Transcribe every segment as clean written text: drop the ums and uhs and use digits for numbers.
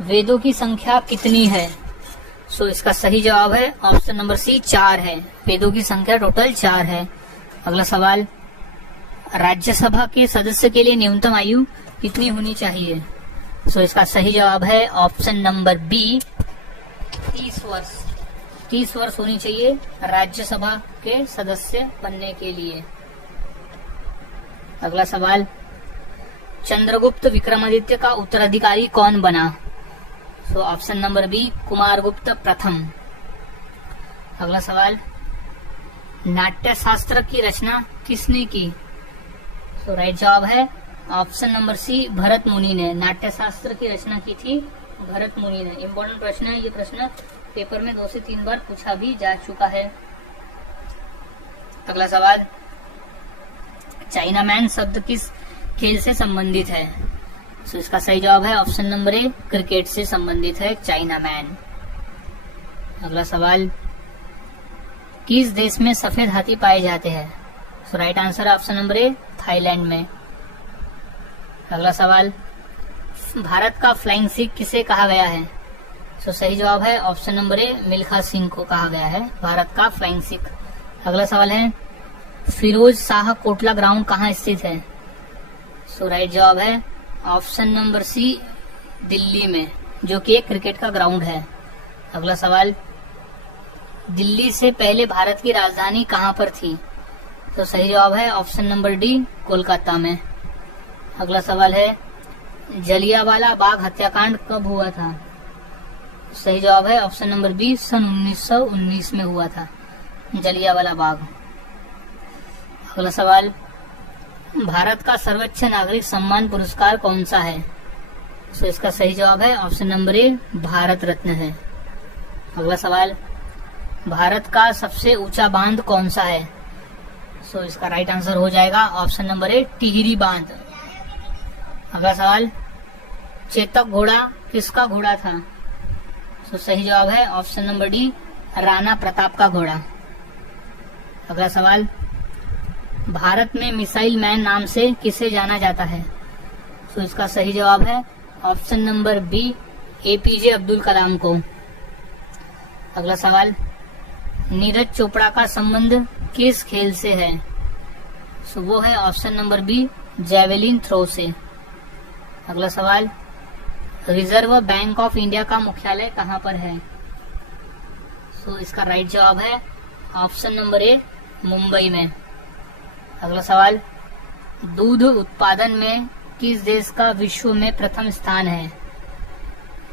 वेदों की संख्या कितनी है? सो इसका सही जवाब है ऑप्शन नंबर सी 4 है। वेदों की संख्या टोटल 4 है। अगला सवाल, राज्यसभा के सदस्य के लिए न्यूनतम आयु कितनी होनी चाहिए? सो इसका सही जवाब है ऑप्शन नंबर बी 30 वर्ष। 30 वर्ष होनी चाहिए राज्यसभा के सदस्य बनने के लिए। अगला सवाल, चंद्रगुप्त विक्रमादित्य का उत्तराधिकारी कौन बना? So option number B Kumaragupta प्रथम। अगला सवाल, नाट्य शास्त्र की रचना किसने की? सो राइट जवाब है ऑप्शन नंबर सी भरत मुनि ने। नाट्य शास्त्र की रचना की थी भरत मुनि ने। इम्पोर्टेंट प्रश्न है ये। प्रश्न पेपर में 2 से 3 बार पूछा भी जा चुका है। अगला सवाल, चाइना मैन शब्द किस खेल से संबंधित है? सो इसका सही जवाब है ऑप्शन नंबर ए क्रिकेट से संबंधित है चाइना मैन। अगला सवाल, किस देश में सफेद हाथी पाए जाते हैं? सो राइट आंसर है ऑप्शन नंबर ए थाईलैंड में। अगला सवाल, भारत का फ्लाइंग सिख किसे कहा गया है? सो सही जवाब है option number A Milkha Singh को कहा गया है भारत का फ्लाइंग सिख। अगला सवाल है, फिरोज शाह कोटला ग्राउंड कहाँ स्थित है? सो राइट जवाब है ऑप्शन नंबर सी दिल्ली में, जो कि एक क्रिकेट का ग्राउंड है। अगला सवाल, दिल्ली से पहले भारत की राजधानी कहाँ पर थी? तो सही जवाब है ऑप्शन नंबर डी कोलकाता में। अगला सवाल है, जलियांवाला बाग हत्याकांड कब हुआ था? सही जवाब है ऑप्शन नंबर बी सन 1919 में हुआ था जलियांवाला बाग। अगला सवाल, भारत का सर्वोच्च नागरिक सम्मान पुरस्कार कौन सा है? सो इसका सही जवाब है option number A Bharat Ratna है। अगला सवाल, भारत का सबसे ऊंचा बांध कौन सा है? सो इसका राइट आंसर हो जाएगा ऑप्शन नंबर ए टिहरी बांध। अगला सवाल, चेतक घोड़ा किसका घोड़ा था? सो सही जवाब है option number D Rana Pratap का घोड़ा। अगला सवाल, भारत में मिसाइल मैन नाम से किसे जाना जाता है? सो इसका सही जवाब है option number B APJ Abdul Kalam को। अगला सवाल, नीरज चोपड़ा का संबंध किस खेल से है? सो वो है option number B javelin throw से। अगला सवाल, रिजर्व बैंक ऑफ इंडिया का मुख्यालय कहाँ पर है? सो इसका राइट जवाब है ऑप्शन नंबर ए मुंबई में। अगला सवाल, दूध उत्पादन में किस देश का विश्व में प्रथम स्थान है?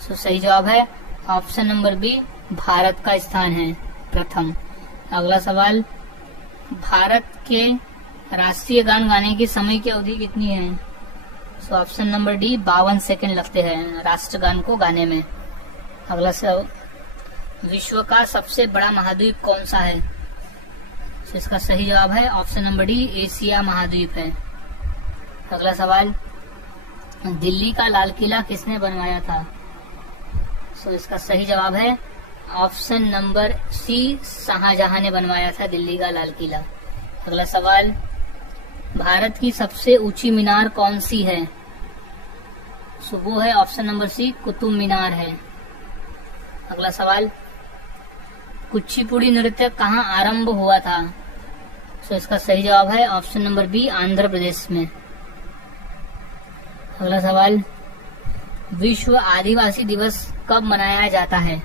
सो सही जवाब है ऑप्शन नंबर बी भारत का स्थान है प्रथम। अगला सवाल, भारत के राष्ट्रीय गान गाने की समय की अवधि कितनी है? सो ऑप्शन नंबर डी 52 सेकंड लगते हैं राष्ट्रगान को गाने में। अगला सवाल, विश्व का सबसे बड़ा महाद्वीप कौन सा है? तो इसका सही जवाब है ऑप्शन नंबर डी एशिया महाद्वीप है। अगला सवाल, दिल्ली का लाल किला किसने बनवाया था? सो इसका सही जवाब है ऑप्शन नंबर सी शाहजहां ने बनवाया था दिल्ली का लाल किला। अगला सवाल, भारत की सबसे ऊंची मीनार कौन सी है? सो वो है option number C Qutub Minar है। अगला सवाल, कुचिपुड़ी नृत्य कहाँ आरंभ हुआ था? सो इसका सही जवाब है option number B Andhra Pradesh में। अगला सवाल, विश्व आदिवासी दिवस कब मनाया जाता है?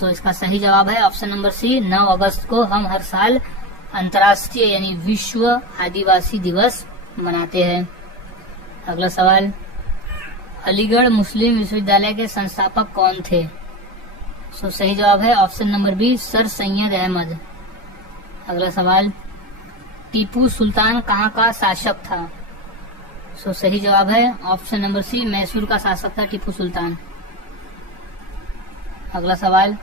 सो इसका सही जवाब है ऑप्शन नंबर सी 9 अगस्त को हम हर साल अंतर्राष्ट्रीय यानी विश्व आदिवासी दिवस मनाते हैं। अगला सवाल, अलीगढ़ मुस्लिम विश्वविद्यालय के संस्थापक कौन थे? सो सही जवाब है option number B sir Syed Ahmad. अगला सवाल, टीपू सुल्तान कहाँ का शासक था? सो सही जवाब है ऑप्शन नंबर सी मैसूर का शासक था टीपू सुल्तान। अगला सवाल,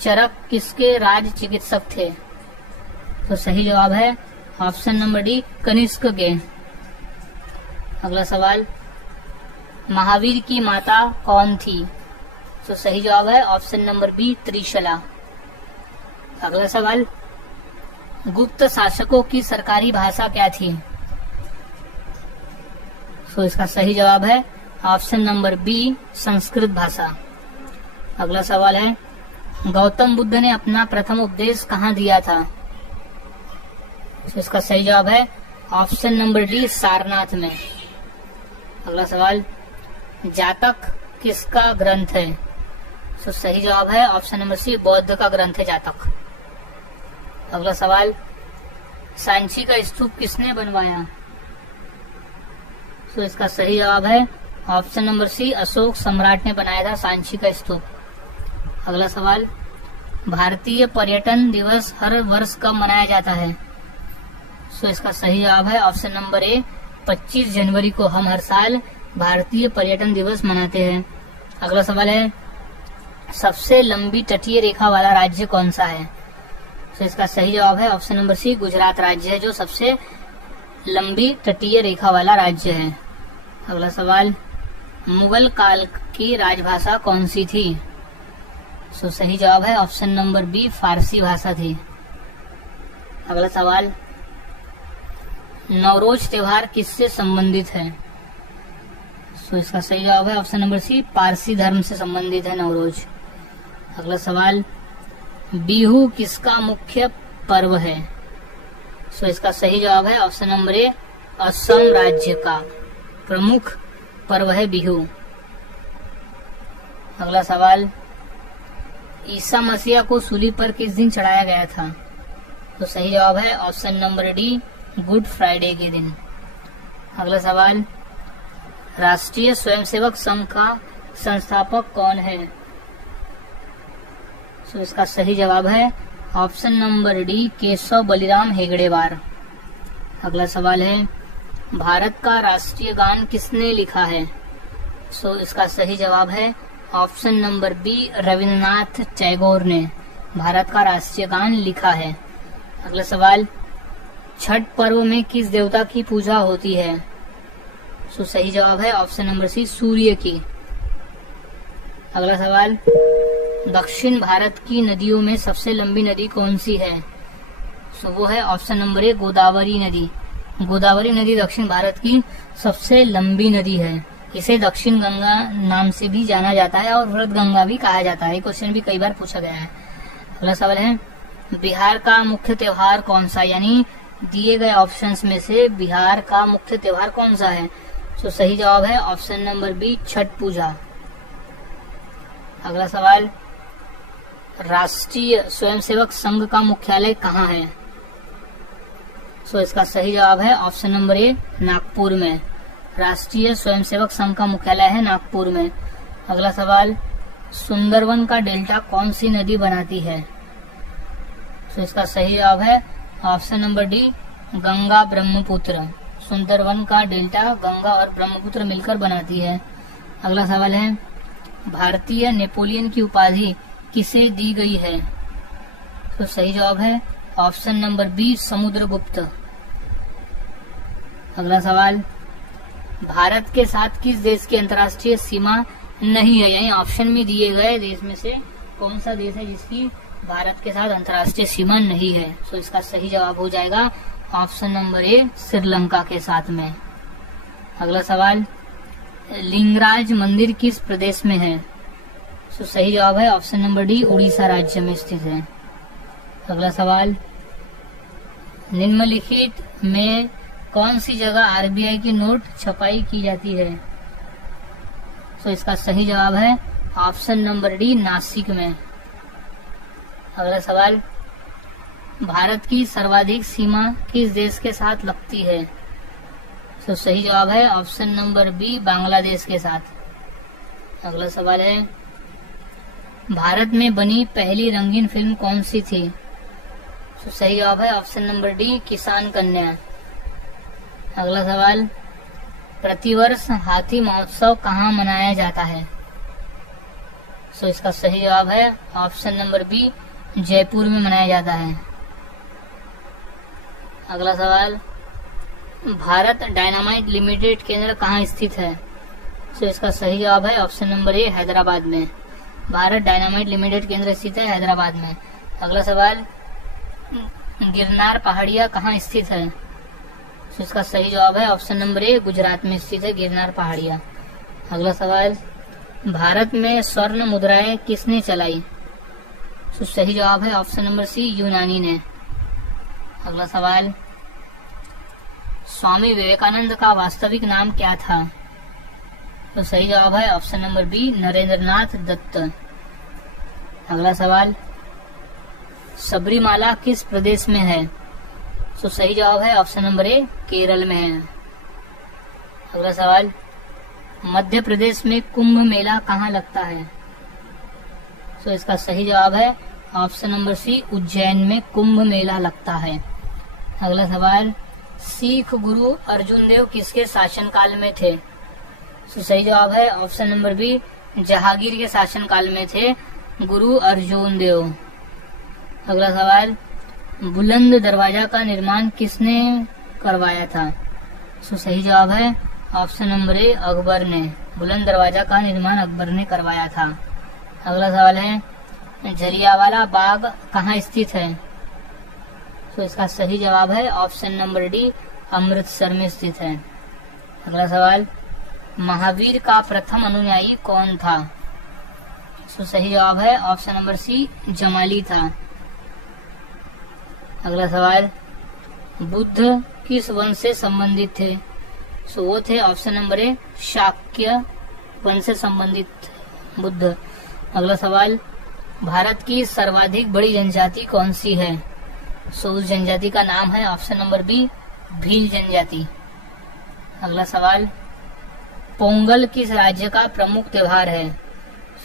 चरक किसके राज चिकित्सक थे? तो सही जवाब है ऑप्शन नंबर डी कनिष्क के। अगला सवाल, महावीर की माता कौन थी? तो सही जवाब है ऑप्शन नंबर बी त्रिशला। अगला सवाल, गुप्त शासकों की सरकारी भाषा क्या थी? तो इसका सही जवाब है ऑप्शन नंबर बी संस्कृत भाषा। अगला सवाल है, गौतम बुद्ध ने अपना प्रथम उपदेश कहाँ दिया था? तो इसका सही जवाब है ऑप्शन नंबर डी सारनाथ में। अगला सवाल, जातक किसका ग्रंथ है? तो सही जवाब है ऑप्शन नंबर सी बौद्ध का ग्रंथ है जातक। अगला सवाल, सांची का स्तूप किसने बनवाया? तो इसका सही जवाब है ऑप्शन नंबर सी अशोक सम्राट ने बनाया था सांची का स्तूप। अगला सवाल, भारतीय पर्यटन दिवस हर वर्ष कब मनाया जाता है? तो इसका सही जवाब है ऑप्शन नंबर ए 25 जनवरी को हम हर साल भारतीय पर्यटन दिवस मनाते हैं। अगला सवाल है, सबसे लंबी तटीय रेखा वाला राज्य कौन सा है? तो इसका सही जवाब है ऑप्शन नंबर सी गुजरात राज्य है जो सबसे लंबी तटीय रेखा वाला राज्य है। अगला सवाल, मुगल काल की राजभाषा कौन सी थी? तो सही जवाब है ऑप्शन नंबर बी फारसी भाषा थी। अगला सवाल, नवरोज त्योहार किससे संबंधित है? तो इसका सही जवाब है ऑप्शन नंबर सी पारसी धर्म से संबंधित है नवरोज। अगला सवाल, बिहू किसका मुख्य पर्व है? तो इसका सही जवाब है ऑप्शन नंबर ए असम राज्य का प्रमुख पर्व है बिहू। अगला सवाल, ईसा मसीह को सूली पर किस दिन चढ़ाया गया था? तो सही जवाब है option number D good Friday के दिन। अगला सवाल, राष्ट्रीय स्वयंसेवक संघ का संस्थापक कौन है? तो इसका सही जवाब है option number D Keshav Baliram हेगड़ेवार। अगला सवाल है, भारत का राष्ट्रीय गान किसने लिखा है? तो इसका सही जवाब है option number B Rabindranath Tagore ने भारत का राष्ट्रीय गान लिखा है। अगला सवाल, छठ पर्व में किस देवता की पूजा होती है? तो सही जवाब है ऑप्शन नंबर सी सूर्य की। अगला सवाल, दक्षिण भारत की नदियों में सबसे लंबी नदी कौन सी है? तो वो है ऑप्शन नंबर ए गोदावरी नदी। गोदावरी नदी दक्षिण भारत की सबसे लंबी नदी है। इसे दक्षिण गंगा नाम से भी जाना जाता है और व्रत गंगा भी कहा जाता है। क्वेश्चन भी कई बार पूछा गया है। अगला सवाल है, बिहार का मुख्य त्योहार कौन सा? यानी दिए गए ऑप्शंस में से बिहार का मुख्य त्योहार कौन सा है? तो सही जवाब है ऑप्शन नंबर बी छठ पूजा। अगला सवाल, राष्ट्रीय स्वयंसेवक संघ का मुख्यालय कहाँ है? तो इसका सही जवाब है ऑप्शन नंबर ए नागपुर में। राष्ट्रीय स्वयंसेवक संघ का मुख्यालय है नागपुर में। अगला सवाल, सुंदरवन का डेल्टा कौन सी नदी बनाती है? तो इसका सही जवाब है option number D Ganga Brahmaputra. Sundarbans का डेल्टा गंगा और ब्रह्मपुत्र मिलकर बनाती है। अगला सवाल है, भारतीय नेपोलियन की उपाधि किसे दी गई है? तो सही जवाब है ऑप्शन नंबर बी समुद्रगुप्त। अगला सवाल, भारत के साथ किस देश की अंतर्राष्ट्रीय सीमा नहीं है? यानी ऑप्शन में दिए गए देश में से कौन सा देश है जिसकी भारत के साथ अंतर्राष्ट्रीय सीमा नहीं है? तो इसका सही जवाब हो जाएगा ऑप्शन नंबर ए श्रीलंका के साथ में। अगला सवाल, लिंगराज मंदिर किस प्रदेश में है? तो सही जवाब है ऑप्शन नंबर डी उड़ीसा राज्य में स्थित है। अगला सवाल, निम्नलिखित में कौन सी जगह आरबीआई की नोट छपाई की जाती है? तो इसका सही जवाब है ऑप्शन नंबर डी नासिक में। अगला सवाल, भारत की सर्वाधिक सीमा किस देश के साथ लगती है? तो सही जवाब है ऑप्शन नंबर बी बांग्लादेश के साथ। अगला सवाल है, भारत में बनी पहली रंगीन फिल्म कौन सी थी? तो सही जवाब है ऑप्शन नंबर डी किसान कन्या। अगला सवाल, प्रतिवर्ष हाथी महोत्सव कहाँ मनाया जाता है? तो इसका सही जवाब है ऑप्शन नंबर बी जयपुर में मनाया जाता है। अगला सवाल, भारत डायनामाइट लिमिटेड केंद्र कहाँ स्थित है? तो इसका सही जवाब है ऑप्शन नंबर ए हैदराबाद में। भारत डायनामाइट लिमिटेड केंद्र स्थित है हैदराबाद में। अगला सवाल, गिरनार पहाड़िया कहाँ स्थित है? तो इसका सही जवाब है ऑप्शन नंबर ए गुजरात में स्थित है गिरनार पहाड़िया। अगला सवाल, भारत में स्वर्ण मुद्राएं किसने चलाई? तो सही जवाब है ऑप्शन नंबर सी, यूनानी ने। अगला सवाल, स्वामी विवेकानंद का वास्तविक नाम क्या था? तो सही जवाब है option number B, Narendranath Datta. अगला सवाल, सबरीमाला किस प्रदेश में है? तो सही जवाब है ऑप्शन नंबर ए, केरल में है। अगला सवाल, मध्य प्रदेश में कुंभ मेला कहाँ लगता है? तो इसका सही जवाब है ऑप्शन नंबर सी, उज्जैन में कुंभ मेला लगता है। अगला सवाल, सिख गुरु अर्जुन देव किसके शासनकाल में थे? तो सही जवाब है ऑप्शन नंबर बी, जहांगीर के शासनकाल में थे गुरु अर्जुन देव। अगला सवाल, बुलंद दरवाजा का निर्माण किसने करवाया था? तो सही जवाब है ऑप्शन नंबर ए, अकबर ने। बुलंद दरवाजा का निर्माण अकबर ने करवाया था। अगला सवाल है, जलियांवाला बाग कहाँ स्थित है? तो इसका सही जवाब है ऑप्शन नंबर डी, अमृतसर में स्थित है। अगला सवाल, महावीर का प्रथम अनुयायी कौन था? तो सही जवाब है ऑप्शन नंबर सी, जमाली था। अगला सवाल, बुद्ध किस वंश से संबंधित थे? तो वो थे ऑप्शन नंबर ए, शाक्य वंश से संबंधित बुद्ध। अगला सवाल, भारत की सर्वाधिक बड़ी जनजाति कौन सी है? तो उस जनजाति का नाम है ऑप्शन नंबर बी, भील जनजाति। अगला सवाल, पोंगल किस राज्य का प्रमुख त्योहार है?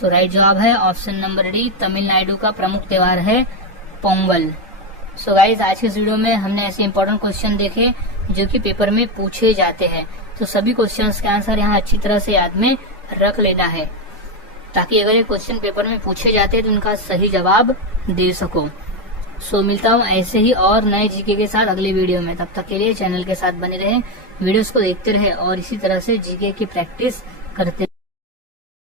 तो राइट जवाब है ऑप्शन नंबर डी, तमिलनाडु का प्रमुख त्योहार है पोंगल। सो गाइज, आज के इस वीडियो में हमने ऐसे इंपॉर्टेंट क्वेश्चन देखे जो कि पेपर में पूछे जाते हैं। तो सभी क्वेश्चंस के आंसर यहाँ अच्छी तरह से याद में रख लेना है, ताकि अगर ये क्वेश्चन पेपर में पूछे जाते हैं तो उनका सही जवाब दे सको। सो मिलता हूँ ऐसे ही और नए जीके के साथ अगले वीडियो में। तब तक के लिए चैनल के साथ बने रहें, वीडियोस को देखते रहे और इसी तरह से जीके की प्रैक्टिस करते